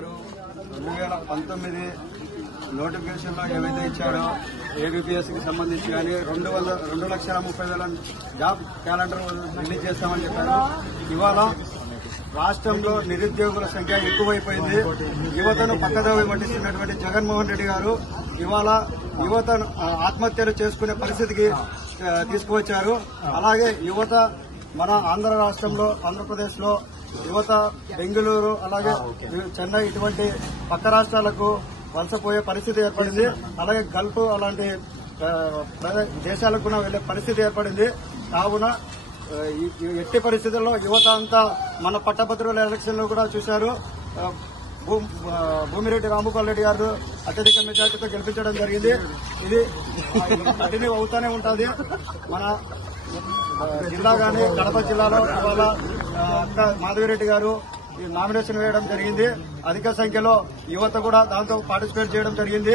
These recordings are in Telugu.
గారు 2019 నోటిఫికేషన్లో ఏవైతే ఇచ్చాడో ఏబీపీఎస్ కి సంబంధించి కానీ 2,30,000 జాబ్ క్యాలెండర్ రిలీజ్ చేస్తామని చెప్పారు. ఇవాళ రాష్ట్రంలో నిరుద్యోగుల సంఖ్య ఎక్కువైపోయింది. యువతను పక్కదోవ పట్టిస్తున్నటువంటి జగన్మోహన్ రెడ్డి గారు ఇవాళ యువతను ఆత్మహత్యలు చేసుకునే పరిస్థితికి తీసుకువచ్చారు. అలాగే యువత మన ఆంధ్ర రాష్ట్రంలో ఆంధ్రప్రదేశ్ లో యువత బెంగళూరు అలాగే చెన్నై ఇటువంటి పక్క రాష్ట్రాలకు వలసపోయే పరిస్థితి ఏర్పడింది. అలాగే గల్ఫ్ అలాంటి దేశాలకు కూడా వెళ్లే పరిస్థితి ఏర్పడింది. కావున ఎట్టి పరిస్థితుల్లో యువత అంతా మన పట్టభద్రుల ఎలక్షన్ లో కూడా చూశారు. భూమిరెడ్డి రాంభూపాల్ రెడ్డి గారు అత్యధిక మెజార్టీతో గెలిపించడం జరిగింది. ఇది కంటిన్యూ అవుతానే ఉంటుంది. మన జిల్లా గాని కడప జిల్లాలో ఇవాళ మాధవిరెడ్డి గారు నామినేషన్ వేయడం జరిగింది. అధిక సంఖ్యలో యువత కూడా దాంతో పార్టిసిపేట్ చేయడం జరిగింది.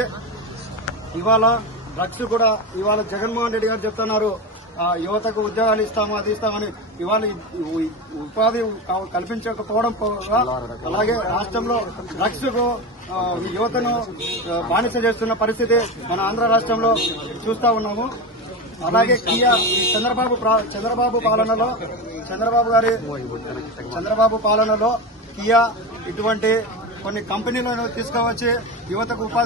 ఇవాళ డ్రగ్స్ కూడా ఇవాళ జగన్మోహన్ రెడ్డి గారు చెప్తున్నారు యువతకు ఉద్యోగాలు ఇస్తాము అది ఇస్తామని. ఇవాళ ఉపాధి కల్పించకపోవడం అలాగే రాష్ట్రంలో డ్రగ్స్ కు యువతను బానిస చేస్తున్న పరిస్థితి మన ఆంధ్ర రాష్ట్రంలో చూస్తా ఉన్నాము. అలాగే కియా చంద్రబాబు పాలనలో కియా ఇటువంటి కొన్ని కంపెనీలను తీసుకువచ్చి యువతకు ఉపాధి